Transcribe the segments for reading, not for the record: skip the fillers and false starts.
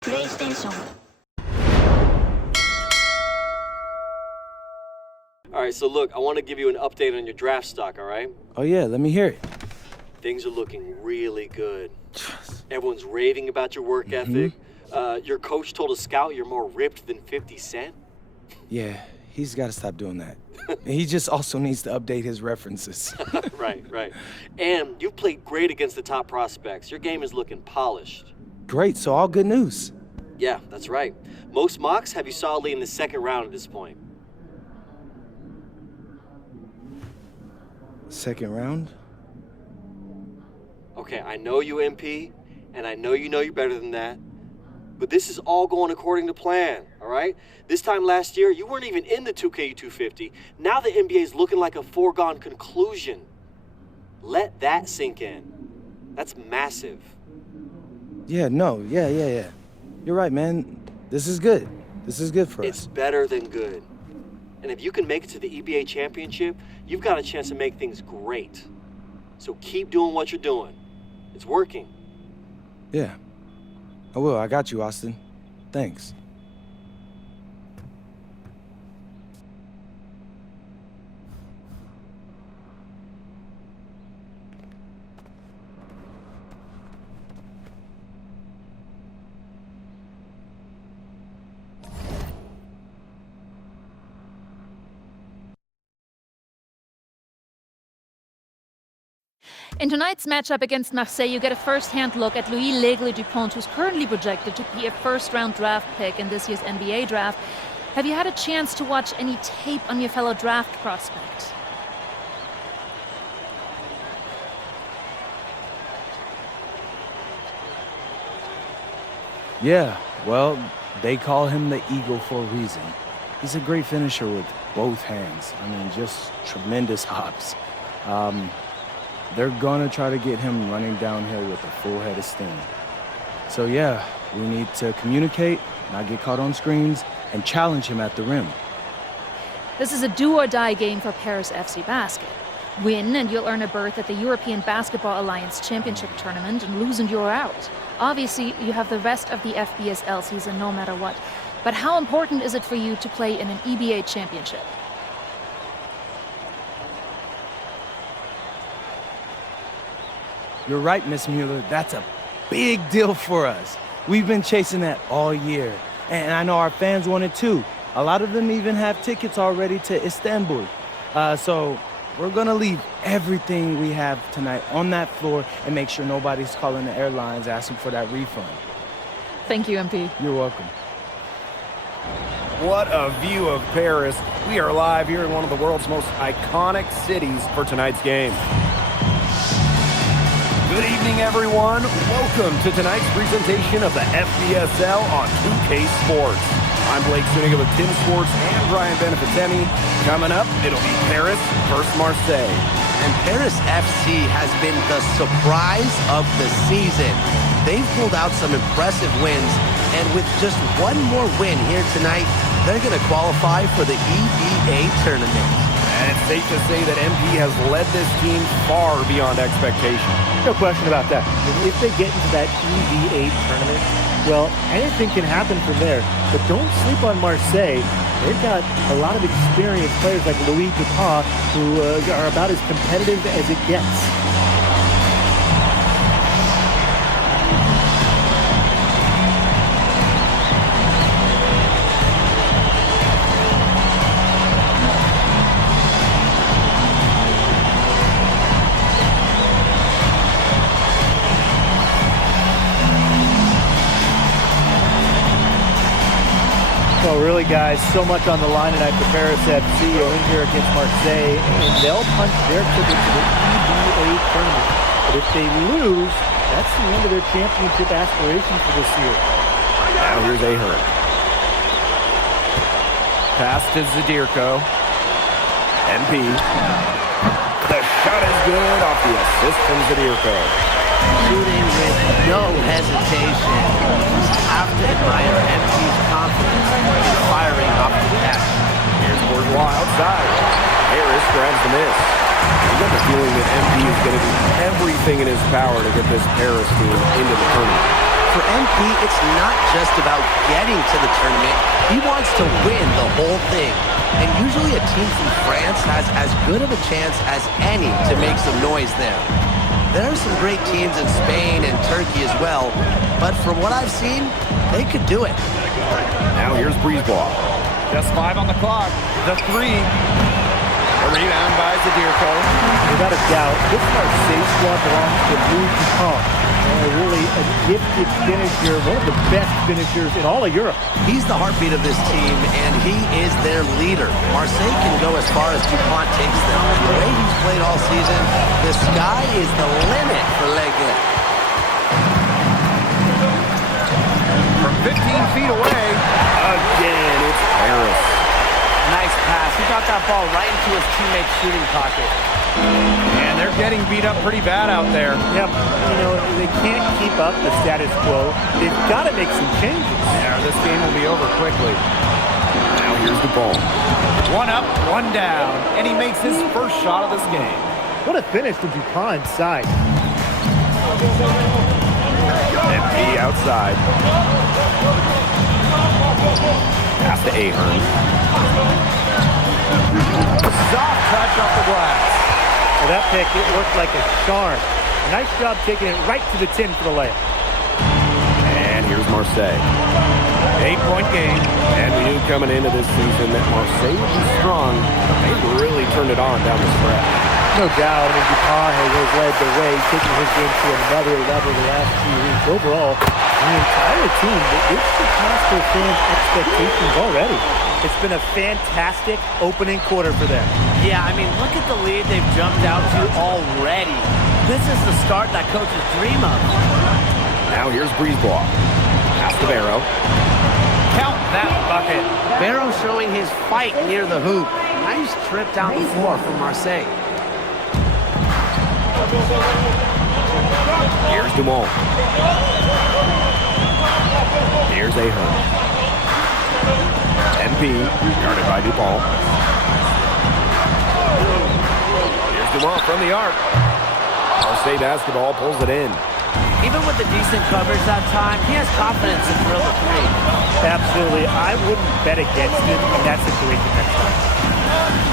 PlayStation. All right, so look, I want to give you an update on your draft stock, all right? Oh yeah, let me hear it. Things are looking really good. Everyone's raving about your work ethic. Your coach told a scout you're more ripped than 50 Cent. Yeah, he's got to stop doing that. He just also needs to update his references. Right. And you've played great against the top prospects. Your game is looking polished. Great, so all good news. Yeah, that's right. Most mocks have you solidly in the second round at this point. Second round? Okay, I know you MP, and I know you're better than that. But this is all going according to plan, all right? This time last year, you weren't even in the 2K250. Now the NBA is looking like a foregone conclusion. Let that sink in. That's massive. Yeah. You're right, man. This is good. This is good for us. It's better than good. And if you can make it to the EBA championship, you've got a chance to make things great. So keep doing what you're doing. It's working. Yeah. I will. I got you, Austin. Thanks. In tonight's matchup against Marseille, you get a first-hand look at Louis L'Aigle Dupont, who's currently projected to be a first-round draft pick in this year's NBA draft. Have you had a chance to watch any tape on your fellow draft prospect? Yeah, well, they call him the Eagle for a reason. He's a great finisher with both hands. I mean, just tremendous hops. They're gonna try to get him running downhill with a full head of steam. So yeah, we need to communicate, not get caught on screens, and challenge him at the rim. This is a do-or-die game for Paris FC Basket. Win and you'll earn a berth at the European Basketball Alliance Championship Tournament, and lose and you're out. Obviously, you have the rest of the FBSL season no matter what. But how important is it for you to play in an EBA championship? You're right, Miss Mueller. That's a big deal for us. We've been chasing that all year. And I know our fans want it too. A lot of them even have tickets already to Istanbul. So we're gonna leave everything we have tonight on that floor and make sure nobody's calling the airlines asking for that refund. Thank you, MP. You're welcome. What a view of Paris. We are live here in one of the world's most iconic cities for tonight's game. Good evening, everyone. Welcome to tonight's presentation of the FBSL on 2K Sports. I'm Blake Suniga with Tim Sports and Ryan Benefitemi. Coming up, it'll be Paris versus Marseille. And Paris FC has been the surprise of the season. They've pulled out some impressive wins, and with just one more win here tonight, they're going to qualify for the EBA tournament. And it's safe to say that MP has led this team far beyond expectation. No question about that. If they get into that EVA tournament, well, anything can happen from there. But don't sleep on Marseille. They've got a lot of experienced players like Louis Dupont who are about as competitive as it gets. Well, really, guys, so much on the line tonight for Paris FC. A win here against Marseille, and they'll punch their ticket to the EBA tournament. But if they lose, that's the end of their championship aspirations for this year. Now here's Ahern. Pass to Zadirko. MP. The shot is good off the assist from Zadirko. Shooting with no hesitation. Just have to admire MP's confidence in firing off the catch. Here's Bourgeois outside. Harris grabs the miss. You got the feeling that MP is going to do everything in his power to get this Paris team into the tournament. For MP, it's not just about getting to the tournament. He wants to win the whole thing. And usually a team from France has as good of a chance as any to make some noise there. There are some great teams in Spain and Turkey as well, but from what I've seen, they could do it. Now here's Breezeball. Just 5 on the clock. The 3. A rebound by Zadirko. Without a doubt, this Marseille squad belongs to Louis Dupont. Really a gifted finisher, one of the best finishers in all of Europe. He's the heartbeat of this team, and he is their leader. Marseille can go as far as Dupont takes them. And the way he's played all season, the sky is the limit for Legue. From 15 feet away, again, it's Paris. Nice pass. He got that ball right into his teammate's shooting pocket. And they're getting beat up pretty bad out there. Yep, they can't keep up the status quo. They've got to make some changes. Yeah, this game will be over quickly. Now here's the ball. 1 up, 1 down, and he makes his first shot of this game. What a finish from Dupont inside. MP outside. Pass to Ahern. Soft touch off the glass. Well, that pick, it looked like a charm. Nice job taking it right to the tin for the layup. And here's Marseille. 8-point game. And we knew coming into this season that Marseille would be strong, but they really turned it on down the stretch. No doubt, Dupont has led the way, taking his game to another level the last few weeks. Overall, the entire team, they've surpassed their fans' expectations already. It's been a fantastic opening quarter for them. Yeah, I mean, look at the lead they've jumped out to already. This is the start that coaches dream of. Now here's Breezeball. Pass to Barrow. Count that bucket. Barrow showing his fight near the hoop. Nice trip down the floor from Marseille. Here's Dumont. Here's Ahern. MP, guarded by Dupont. Here's Dumont from the arc. Marseille basketball pulls it in. Even with the decent coverage that time, he has confidence to drill the 3. Absolutely. I wouldn't bet against him in that situation next time.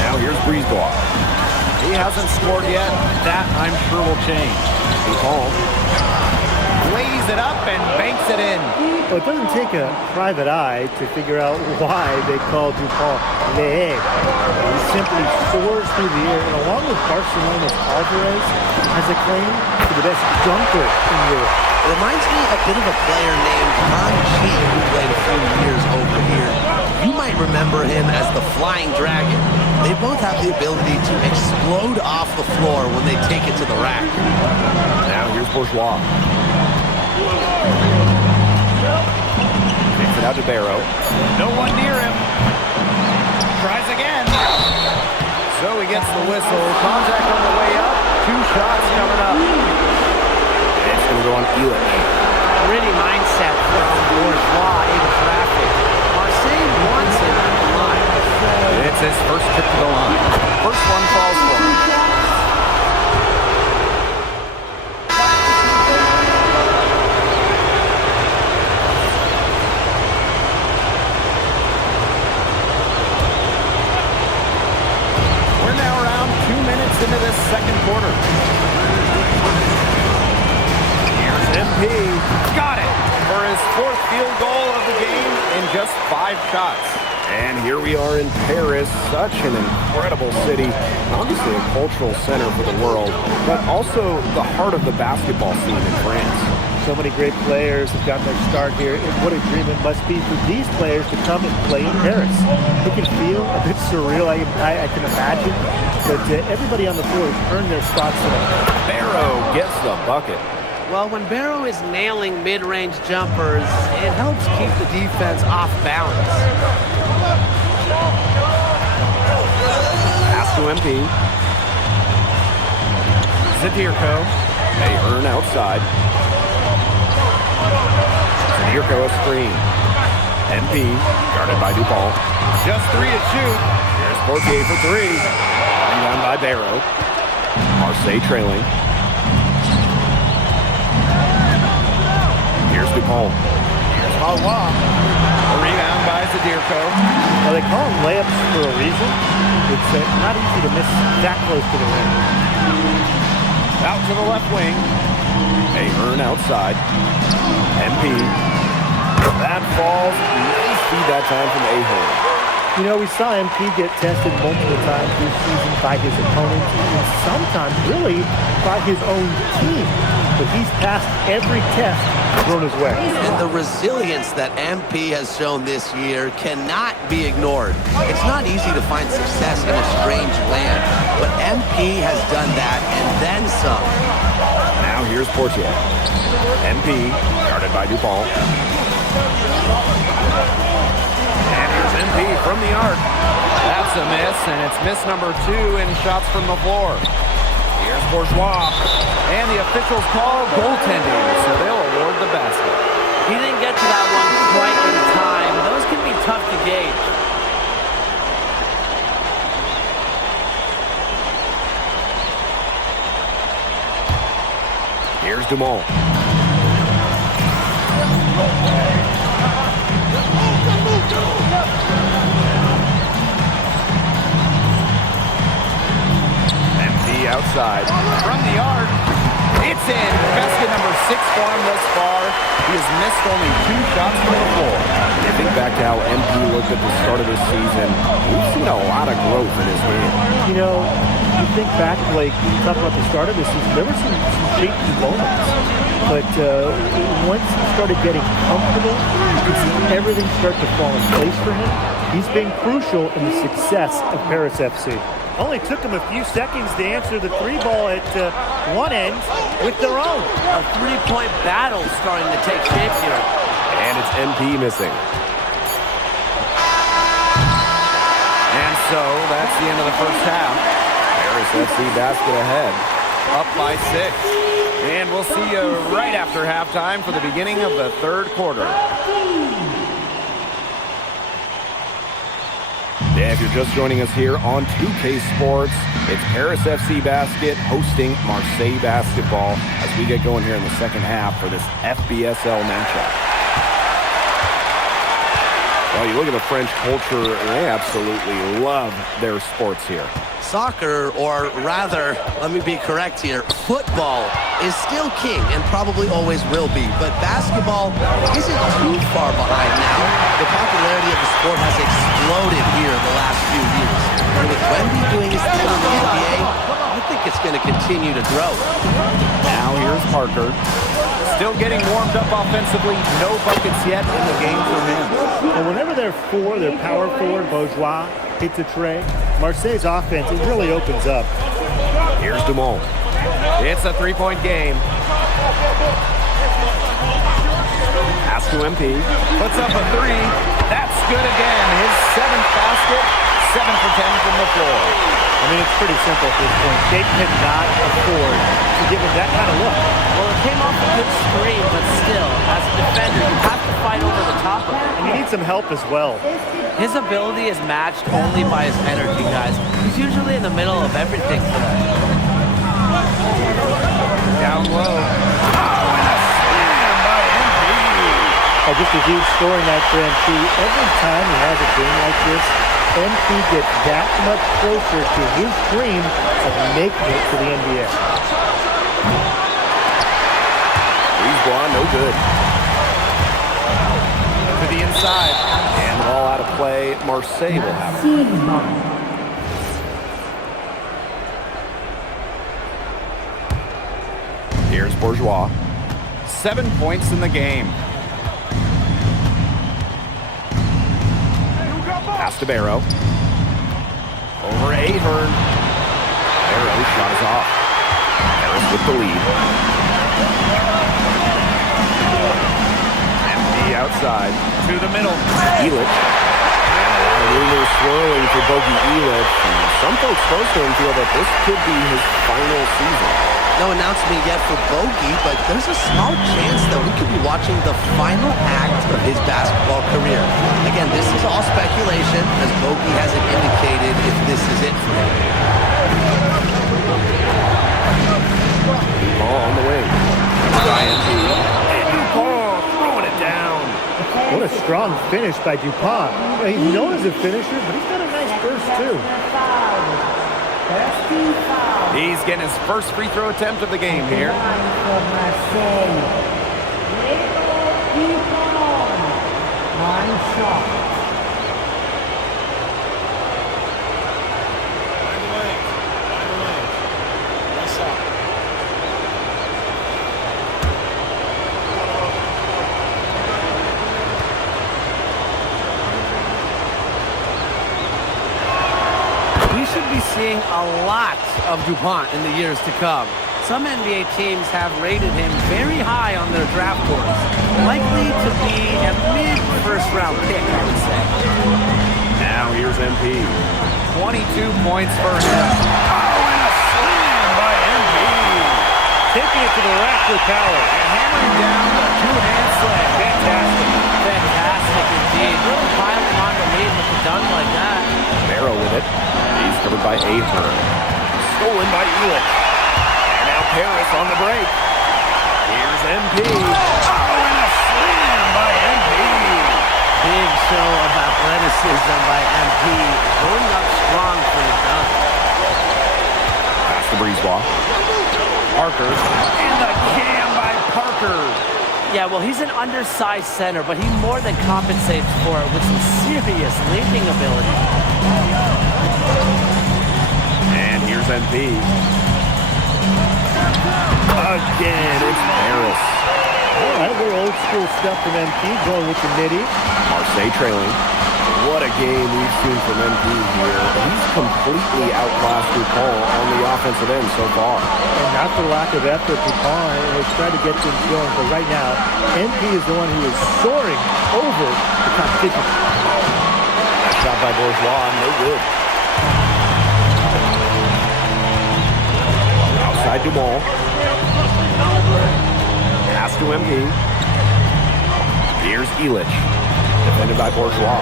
Now here's Breezeball. He hasn't scored yet. That, I'm sure, will change. Dupont. Lays it up and banks it in. Well, it doesn't take a private eye to figure out why they call Dupont Le Egg. He simply soars through the air, and along with Barcelona's Alvarez, has a claim to the best dunker in Europe. Reminds me a bit of a player named Han Chi, who played a few years over here. You might remember him as the Flying Dragon. They both have the ability to explode off the floor when they take it to the rack. Now here's Bourgeois. Takes it out to Barrow. No one near him. Tries again. So he gets the whistle. Contact on the way up. 2 shots coming up. It's going to go on Elich. Gritty mindset from Bourgeois in traffic. Marseille wants him at the line. It's his first trip to the line. First one falls for him. We're now around 2 minutes into this second quarter. Here's MP. Got it for his 4th field goal of the game in just 5 shots. And here we are in Paris, such an incredible city, obviously a cultural center for the world, but also the heart of the basketball scene in France. So many great players have gotten their start here, and what a dream it must be for these players to come and play in Paris. It can feel a bit surreal, I can imagine, but everybody on the floor has earned their spots today. Barrow gets the bucket. Well, when Barrow is nailing mid-range jumpers, it helps keep the defense off balance. Pass to MP. Zadirko. Ahern outside. Zadirko a screen. MP, guarded by Dupont. Just 3 to shoot. Here's Fortier for 3. Rebound by Barrow. Marseille trailing. Here's DuPont. Here's Valois. A rebound by Zadirko. Well, they call them layups for a reason. It's not easy to miss that close to the rim. Out to the left wing. Ahern outside. MP. That falls. Nice feed that time from Ahern. You know, we saw MP get tested multiple times this season by his opponents and sometimes really by his own team. But he's passed every test thrown his way. And the resilience that MP has shown this year cannot be ignored. It's not easy to find success in a strange land, but MP has done that and then some. Now here's Portier. MP, guarded by DuPont. And here's MP from the arc. That's a miss, and it's miss number 2 in shots from the floor. Here's Bourgeois. And the officials call goaltending, so they'll award the basket. He didn't get to that one quite in time. Those can be tough to gauge. Here's Dumont. MP outside. From the arc, it's in. Basket number 6 for him thus far. He has missed only 2 shots from the floor. I think back to how MP looked at the start of this season. We've seen a lot of growth in his game. You know, you think back, Blake, you talk about the start of this season, there were some shaky moments. But once he started getting comfortable, you could see everything start to fall in place for him. He's been crucial in the success of Paris FC. Only took them a few seconds to answer the 3-ball at one end with their own. A 3-point battle starting to take shape here. And it's MP missing. And so that's the end of the first half. Paris FC basket ahead. Up by 6. And we'll see you right after halftime for the beginning of the third quarter. Yeah, if you're just joining us here on 2K Sports, it's Paris FC Basket hosting Marseille Basketball as we get going here in the second half for this FBSL matchup. Well, you look at the French culture, they absolutely love their sports here. Soccer, or rather, let me be correct here, football is still king and probably always will be, but basketball isn't too far behind now. The popularity of the sport has exploded here in the last few years. And with Wemby doing his thing in the NBA, I think it's going to continue to grow. Now here's Parker. Still getting warmed up offensively. No buckets yet in the game for him. And whenever their power forward, Bourgeois, hits a tray, Marseille's offense, it really opens up. Here's Dumont. It's a 3-point game. Pass to MP. Puts up a 3. That's good again. His 7th basket. 7 for 10 from the floor. I mean, it's pretty simple at this point. They cannot afford to give him that kind of look. Well, it came off a good screen, but still, as a defender, you have to fight over the top of it. And you need some help as well. His ability is matched only by his energy, guys. He's usually in the middle of everything for them. Down low. Oh, and a slam by MP. Just a huge scoring night for MP. Every time he has a game like this, MP gets that much closer to his dream of making it to the NBA. Brisebois, no good. To the inside. And ball out of play. Marseille will have it. Here's Bourgeois. 7 points in the game. Pass to Barrow. Over Ahern. Barrow's shot is off. Harris with the lead. MP outside. To the middle. Elich. And a lot of rumors swirling for Bogey Elich. And some folks close to him feel that this could be his final season. No announcement yet for Bogey, but there's a small chance that we could be watching the final act of his basketball career. Again, this is all speculation, as Bogey hasn't indicated if this is it for him. Ball on the wing. By MP. And Paul What a strong finish by DuPont. He's known as a finisher, but he's got a nice burst too. He's getting his first free throw attempt of the game here. Seeing a lot of DuPont in the years to come. Some NBA teams have rated him very high on their draft boards. Likely to be a mid-first round pick, I would say. Now here's MP. 22 points for him. Oh, and a slam by MP. Taking it to the rack with power. And hammering down the two-hand slam. Fantastic. Fantastic indeed. Really piling on the lead with a dunk like that. Barrow with it. He's covered by Ahern. Stolen by Elich. And now Paris on the break. Here's MP. Oh, and a slam by MP. Big show of athleticism by MP. Going up strong for the dunk. Pass to Breezewall. Parker. And the jam by Parker. Yeah, well, he's an undersized center, but he more than compensates for it with some serious leaping ability. And here's MP. Again, it's Paris. All right, little old school stuff from MP, going with the nitty. Marseille trailing. What a game we've seen from MP here. He's completely outclassed DuPont on the offensive end so far. And not for lack of effort, DuPont has tried to get things going, but right now, MP is the one who is soaring over the competition. That shot by Bourgeois, no good. Outside Dumont. Pass to MP. Here's Elich. Defended by Bourgeois.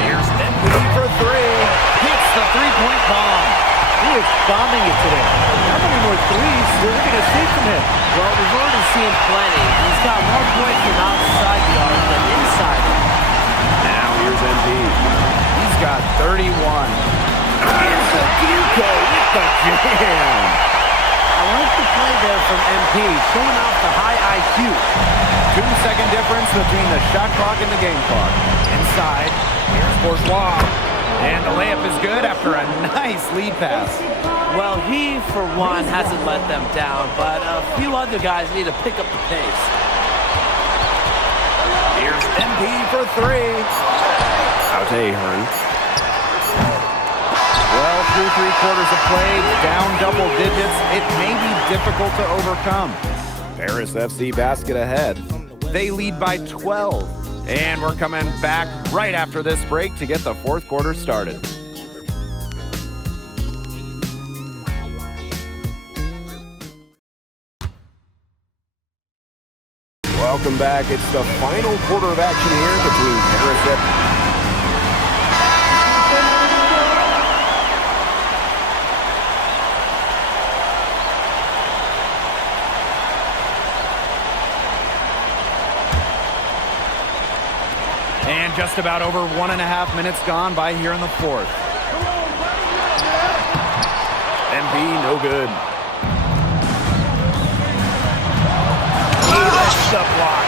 Here's MP for three. Hits the three-point bomb. He is bombing it today. How many more threes are we going to see from him? Well, we've already seen plenty. He's got more points from outside the arc than inside it. Now here's MP. He's got 31. Here's the Duco with the jam. I like the play there from MP, showing off the high IQ. 2-second difference between the shot clock and the game clock. Inside, here's Bourgeois. And the layup is good after a nice lead pass. Well, he, for one, hasn't let them down, but a few other guys need to pick up the pace. Here's MP for three. Out to Ahern. Well, through 3 quarters of play, down double digits, it may be difficult to overcome. Paris FC basket ahead. They lead by 12. And we're coming back right after this break to get the fourth quarter started. Welcome back. It's the final quarter of action here between Paris FC. And just about over 1.5 minutes gone by here in the fourth. MP, no good. The block.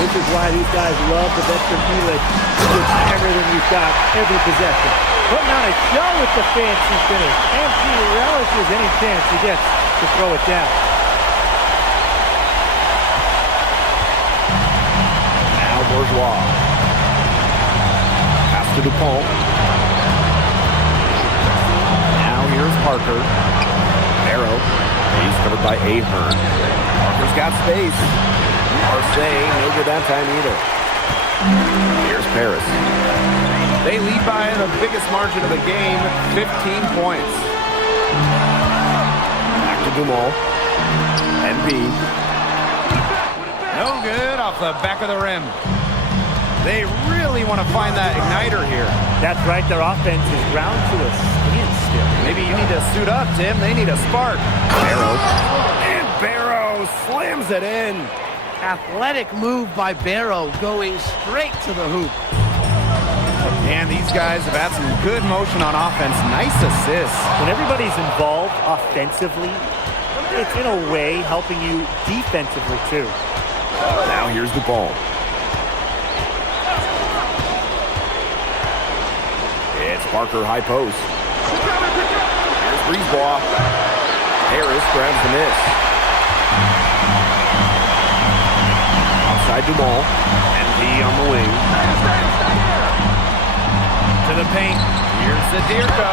This is why these guys love the veteran Elich. Just hammer them you've got every possession. Putting on a show with the fancy finish. MP relishes any chance he gets to throw it down. Now Bourgeois. Pass to DuPont. Now here's Parker. Barrow. He's covered by Ahern. Parker's got space. Marseille, no good that time either. Here's Paris. They lead by the biggest margin of the game, 15 points. Back to Dumont. MP. No good off the back of the rim. They really want to find that igniter here. That's right, their offense is ground to a standstill. Maybe you need to suit up, Tim. They need a spark. Barrow. And Barrow slams it in. Athletic move by Barrow, going straight to the hoop. And these guys have had some good motion on offense. Nice assists. When everybody's involved offensively, it's in a way helping you defensively too. Now here's the ball. It's Parker high post. Here's Breezeball. Harris grabs the miss. Outside Dumal. NP on the wing. To the paint. Here's the Zadirko.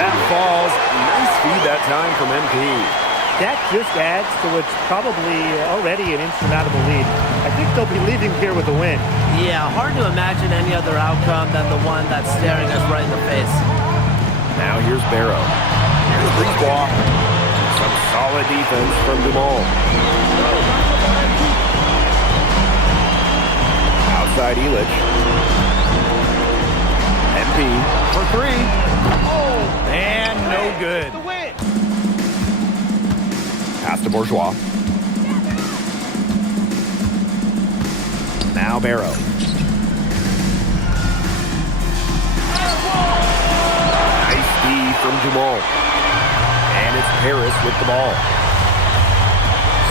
That falls. Nice feed that time from NP. That just adds to what's probably already an insurmountable lead. I think they'll be leaving here with a win. Yeah, hard to imagine any other outcome than the one that's staring us right in the face. Now here's Barrow. Here's Breezeball. Some solid defense from Dumal. Outside Elich. MP For three. Oh, and no good. pass to Bourgeois. Now Barrow. Nice D from Dumal. And it's Paris with the ball.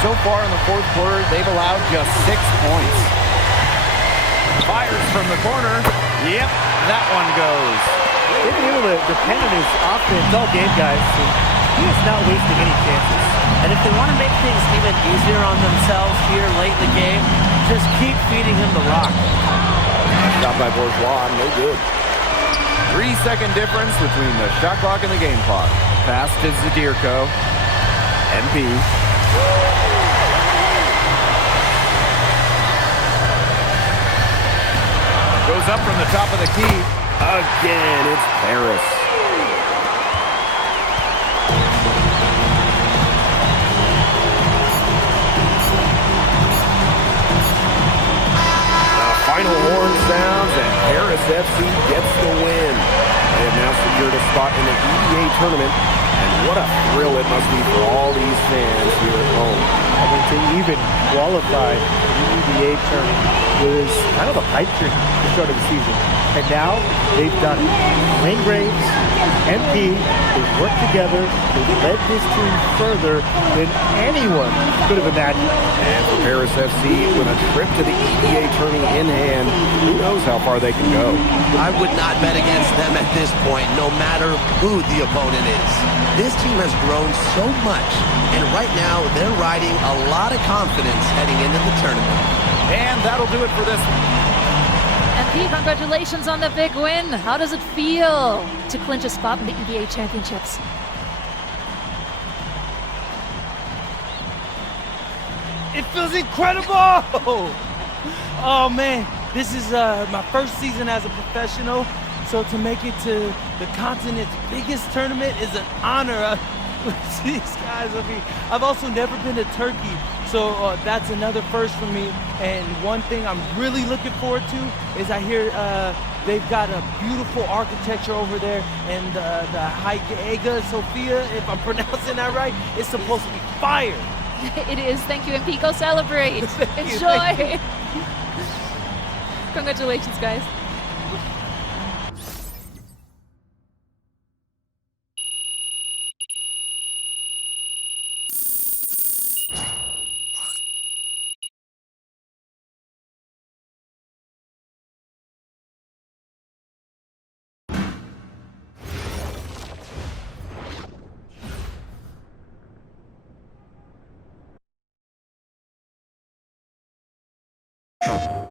So far in the fourth quarter, they've allowed just 6 points. Fires from the corner. Yep, that one goes. They've been able to depend on his offense all game, guys. He is not wasting any chances. And if they want to make things even easier on themselves here late in the game, just keep feeding him the rock. Shot by Bourgeois, no good. 3-second difference between the shot clock and the game clock. Pass to Zadirko. MP. Goes up from the top of the key. Again, it's Paris. The final horn sounds and Paris FC gets the win. They have now secured a spot in the EDA tournament, and what a thrill it must be for all these fans here at home. I mean, to even qualify for the EDA tournament was kind of a pipe dream at the start of the season. And now they've done it. Wayne Graves, MP, they've worked together. They've led this team further than anyone could have imagined. And for Paris FC, with a trip to the EDA tourney in hand, who knows how far they can go. I would not bet against them at this point, no matter who the opponent is. This team has grown so much, and right now they're riding a lot of confidence heading into the tournament. And that'll do it for this one. MP, congratulations on the big win. How does it feel to clinch a spot in the EDA Championships? It feels incredible! Oh man, this is my first season as a professional, so to make it to the continent's biggest tournament is an honor. With these guys, I mean, I've also never been to Turkey, so that's another first for me. And one thing I'm really looking forward to is I hear they've got a beautiful architecture over there, and the Hagia Sophia, if I'm pronouncing that right, is supposed to be fire. It is. Thank you, MP. Go celebrate. Enjoy. Congratulations, guys.